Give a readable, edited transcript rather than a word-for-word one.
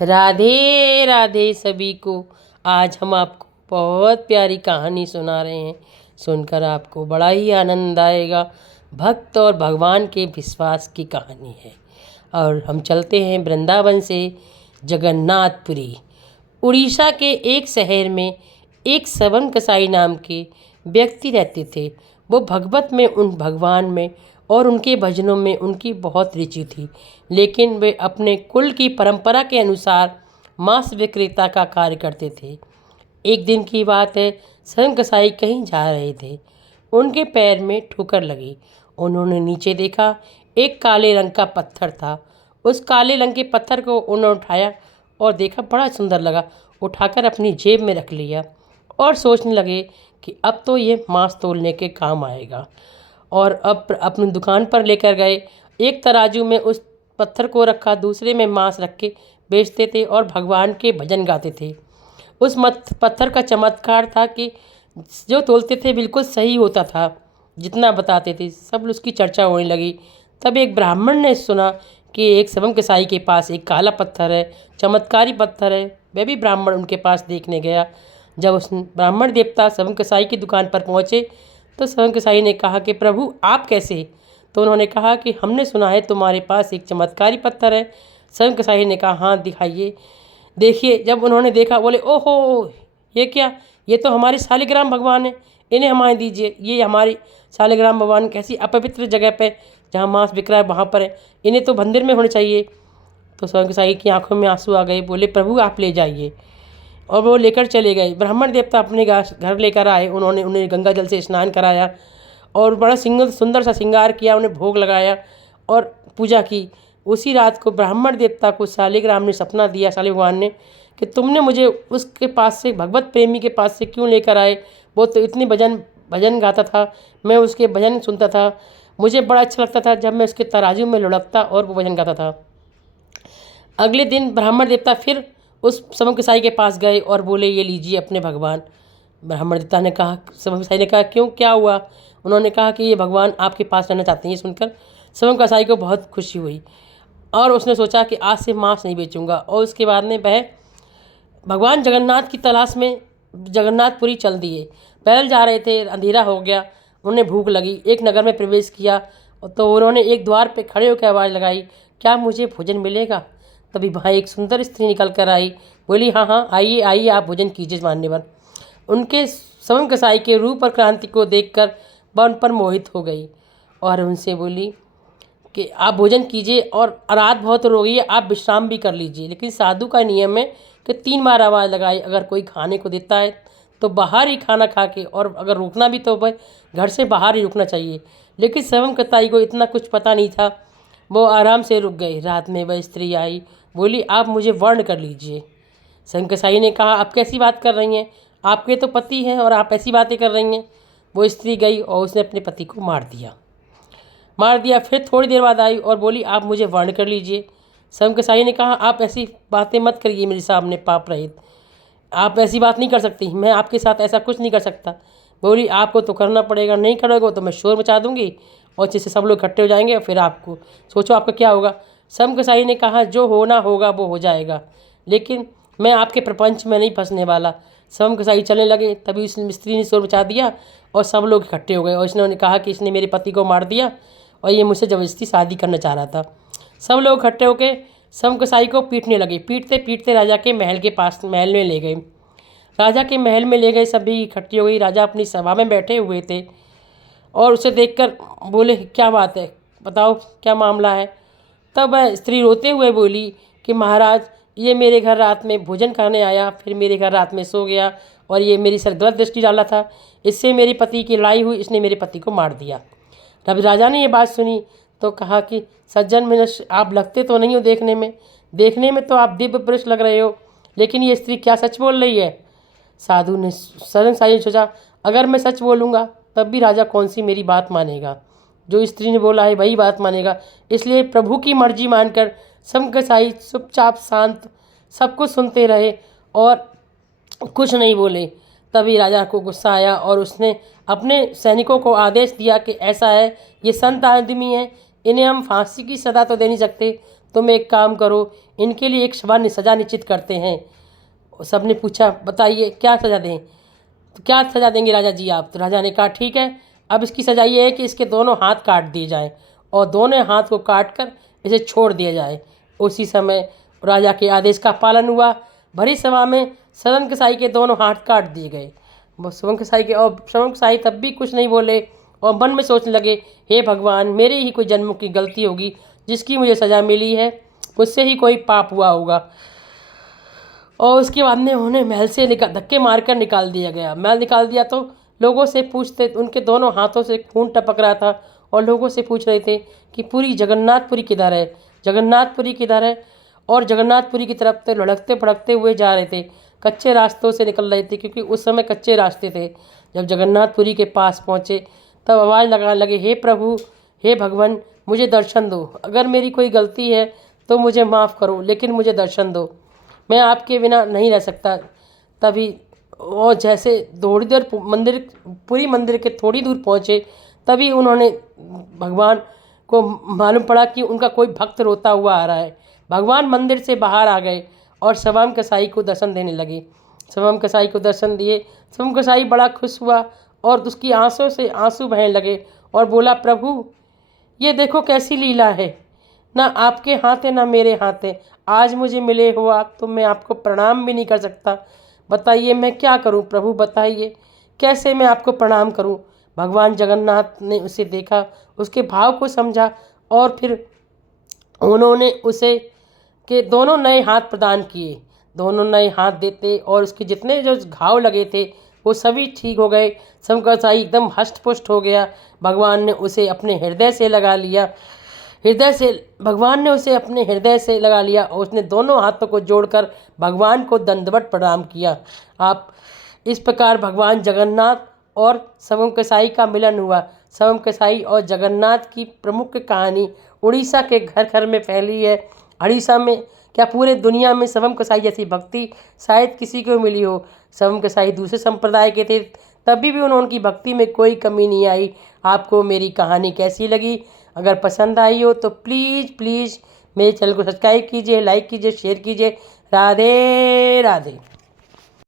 राधे राधे सभी को। आज हम आपको बहुत प्यारी कहानी सुना रहे हैं। सुनकर आपको बड़ा ही आनंद आएगा। भक्त और भगवान के विश्वास की कहानी है। और हम चलते हैं वृंदावन से जगन्नाथपुरी। उड़ीसा के एक शहर में एक सवन कसाई नाम के व्यक्ति रहते थे। वो भगवत में, उन भगवान में और उनके भजनों में उनकी बहुत रुचि थी। लेकिन वे अपने कुल की परंपरा के अनुसार मांस विक्रेता का कार्य करते थे। एक दिन की बात है, सवन कसाई कहीं जा रहे थे। उनके पैर में ठोकर लगी। उन्होंने नीचे देखा, एक काले रंग का पत्थर था। उस काले रंग के पत्थर को उन्होंने उठाया और देखा, बड़ा सुंदर लगा। उठाकर अपनी जेब में रख लिया और सोचने लगे कि अब तो ये मांस तोलने के काम आएगा। और अब अपनी दुकान पर लेकर गए। एक तराजू में उस पत्थर को रखा, दूसरे में मांस रख के बेचते थे और भगवान के भजन गाते थे। उस मत पत्थर का चमत्कार था कि जो तोलते थे बिल्कुल सही होता था। जितना बताते थे सब उसकी चर्चा होने लगी। तब एक ब्राह्मण ने सुना कि एक सवन कसाई के पास एक काला पत्थर है, चमत्कारी पत्थर है। वह भी ब्राह्मण उनके पास देखने गया। जब उस ब्राह्मण देवता सवन कसाई की दुकान पर पहुँचे तो सवन कसाई ने कहा कि प्रभु आप कैसे? तो उन्होंने कहा कि हमने सुना है तुम्हारे पास एक चमत्कारी पत्थर है। सवन कसाई ने कहा हाँ दिखाइए। देखिए, जब उन्होंने देखा बोले ओहो, ये क्या? ये तो हमारे शालिग्राम भगवान है, इन्हें हमारे दीजिए। ये हमारी शालिग्राम भगवान कैसी अपवित्र जगह पे जहाँ मांस बिक रहा है वहाँ पर है, इन्हें तो मंदिर में होने चाहिए। तो सवन कसाई की आंखों में आंसू आ गए। बोले प्रभु आप ले जाइए। और वो लेकर चले गए। ब्राह्मण देवता अपने घर लेकर आए। उन्होंने उन्हें गंगा जल से स्नान कराया और बड़ा सुंदर सा श्रृंगार किया, उन्हें भोग लगाया और पूजा की। उसी रात को ब्राह्मण देवता को शालिग्राम ने सपना दिया, शालिग भगवान ने, कि तुमने मुझे उसके पास से, भगवत प्रेमी के पास से क्यों लेकर आए? वो तो इतनी भजन गाता था, मैं उसके भजन सुनता था, मुझे बड़ा अच्छा लगता था जब मैं उसके तराजू में लुढ़कता और वो भजन गाता था। अगले दिन ब्राह्मण देवता फिर उस सवन कसाई के पास गए और बोले ये लीजिए अपने भगवान। ब्राह्मण देवता ने कहा, सवन कसाई ने कहा क्यों, क्या हुआ? उन्होंने कहा कि ये भगवान आपके पास रहना चाहते हैं। ये सुनकर सवन कसाई को बहुत खुशी हुई और उसने सोचा कि आज से मांस नहीं बेचूंगा। और उसके बाद में वह भगवान जगन्नाथ की तलाश में जगन्नाथपुरी चल दिए। पैदल जा रहे थे, अंधेरा हो गया, उन्हें भूख लगी। एक नगर में प्रवेश किया तो उन्होंने एक द्वार पे खड़े होकर आवाज़ लगाई, क्या मुझे भोजन मिलेगा? तभी वहाँ एक सुंदर स्त्री निकल कर आई। बोली हाँ हाँ आइए आइए, आप भोजन कीजिए मान्यवर। उनके सवन कसाई के रूप और क्रांति को देखकर वह उन पर मोहित हो गई और उनसे बोली कि आप भोजन कीजिए और रात बहुत हो गई है, आप विश्राम भी कर लीजिए। लेकिन साधु का नियम है कि 3 बार आवाज़ लगाई। अगर कोई खाने को देता है तो बाहर ही खाना खा के, और अगर रुकना भी तो वह घर से बाहर ही रुकना चाहिए। लेकिन सवन कसाई को इतना कुछ पता नहीं था, वो आराम से रुक गए। रात में वह स्त्री आई, बोली आप मुझे वर्ण कर लीजिए। सवन कसाई ने कहा आप कैसी बात कर रही हैं? आपके तो पति हैं और आप ऐसी बातें कर रही हैं। वो स्त्री गई और उसने अपने पति को मार दिया। फिर थोड़ी देर बाद आई और बोली आप मुझे वर्ण कर लीजिए। सवन कसाई ने कहा आप ऐसी बातें मत करिए मेरे सामने, पाप रहित। आप ऐसी बात नहीं कर सकती, मैं आपके साथ ऐसा कुछ नहीं कर सकता। बोली आपको तो करना पड़ेगा, नहीं करोगे तो मैं शोर मचा दूंगी और जिससे सब लोग इकट्ठे हो जाएंगे और फिर आपको सोचो आपका क्या होगा। सवन कसाई ने कहा जो होना होगा वो हो जाएगा, लेकिन मैं आपके प्रपंच में नहीं फंसने वाला। सवन कसाई चलने लगे, तभी उस स्त्री ने शोर मचा दिया और सब लोग इकट्ठे हो गए और इसने कहा कि इसने मेरे पति को मार दिया और ये मुझसे ज़बरदस्ती शादी करना चाह रहा था। सब लोग इकट्ठे होकर सवन कसाई को पीटने लगे। पीटते पीटते राजा के महल के पास, महल में ले गए। राजा के महल में ले गए, सभी इकट्ठी हो गई। राजा अपनी सभा में बैठे हुए थे और उसे देखकर बोले क्या बात है, बताओ क्या मामला है? तब वह स्त्री रोते हुए बोली कि महाराज ये मेरे घर रात में भोजन करने आया, फिर मेरे घर रात में सो गया और ये मेरी सर गलत दृष्टि डाला था, इससे मेरे पति की लड़ाई हुई, इसने मेरे पति को मार दिया। तब राजा ने ये बात सुनी तो कहा कि सज्जन मनुष्य, आप लगते तो नहीं हो देखने में तो आप दिव्य पुरुष लग रहे हो, लेकिन ये स्त्री क्या सच बोल रही है? साधु ने, सवन कसाई ने सोचा अगर मैं सच बोलूँगा तब भी राजा कौन सी मेरी बात मानेगा, जो स्त्री ने बोला है वही बात मानेगा। इसलिए प्रभु की मर्जी मानकर सवन कसाई चुपचाप शांत सब कुछ सुनते रहे और कुछ नहीं बोले। तभी राजा को गुस्सा आया और उसने अपने सैनिकों को आदेश दिया कि ऐसा है, ये संत आदमी है, इन्हें हम फांसी की सज़ा तो दे नहीं सकते, तुम एक काम करो, इनके लिए एक सज़ा निश्चित करते हैं। सब ने पूछा बताइए क्या सज़ा दें, तो क्या सज़ा देंगे राजा जी आप? तो राजा ने कहा ठीक है, अब इसकी सज़ा ये है कि इसके दोनों हाथ काट दिए जाएं और दोनों हाथ को काट कर इसे छोड़ दिया जाए। उसी समय राजा के आदेश का पालन हुआ। भरी सभा में सदन कसाई के दोनों हाथ काट दिए गए। श्रवण कसाई तब भी कुछ नहीं बोले और मन में सोचने लगे, हे भगवान, मेरे ही कोई जन्म की गलती होगी जिसकी मुझे सज़ा मिली है, मुझसे ही कोई पाप हुआ होगा। और उसके बाद में उन्हें महल से धक्के मारकर निकाल दिया गया। महल निकाल दिया तो लोगों से पूछते, उनके दोनों हाथों से खून टपक रहा था और लोगों से पूछ रहे थे कि पूरी जगन्नाथपुरी किधर है, जगन्नाथपुरी किधर है। और जगन्नाथपुरी की तरफ तो लुढ़कते भड़कते हुए जा रहे थे, कच्चे रास्तों से निकल रहे थे, क्योंकि उस समय कच्चे रास्ते थे। जब जगन्नाथपुरी के पास पहुँचे तब आवाज़ लगाने लगे, हे प्रभु, हे भगवान, मुझे दर्शन दो। अगर मेरी कोई गलती है तो मुझे माफ़ करो, लेकिन मुझे दर्शन दो, मैं आपके बिना नहीं रह सकता। तभी और जैसे थोड़ी देर पूरी मंदिर के थोड़ी दूर पहुँचे, तभी उन्होंने भगवान को मालूम पड़ा कि उनका कोई भक्त रोता हुआ आ रहा है। भगवान मंदिर से बाहर आ गए और शवम कसाई को दर्शन देने लगे। शवम कसाई को दर्शन दिए। शवम कसाई बड़ा खुश हुआ और उसकी आंसुओं से आंसू बहने लगे और बोला, प्रभु, ये देखो कैसी लीला है, ना आपके हाथ है ना मेरे हाथ है। आज मुझे मिले हो आप, तो मैं आपको प्रणाम भी नहीं कर सकता। बताइए मैं क्या करूं प्रभु, बताइए कैसे मैं आपको प्रणाम करूं। भगवान जगन्नाथ ने उसे देखा, उसके भाव को समझा और फिर उन्होंने उसे के दोनों नए हाथ प्रदान किए। दोनों नए हाथ देते और उसके जितने जो घाव लगे थे वो सभी ठीक हो गए। शंकरसाई एकदम हष्ट पुष्ट हो गया। भगवान ने उसे अपने हृदय से लगा लिया। भगवान ने उसे अपने हृदय से लगा लिया और उसने दोनों हाथों को जोड़कर भगवान को दंडवत प्रणाम किया। आप इस प्रकार भगवान जगन्नाथ और शवम कसाई का मिलन हुआ। शवम कसाई और जगन्नाथ की प्रमुख कहानी उड़ीसा के घर घर में फैली है। उड़ीसा में क्या पूरे दुनिया में शवम कसाई जैसी भक्ति शायद किसी को मिली हो। शवम कसाई दूसरे संप्रदाय के थे, तभी भी उनकी भक्ति में कोई कमी नहीं आई। आपको मेरी कहानी कैसी लगी? अगर पसंद आई हो तो प्लीज़ मेरे चैनल को सब्सक्राइब कीजिए, लाइक कीजिए, शेयर कीजिए। राधे राधे।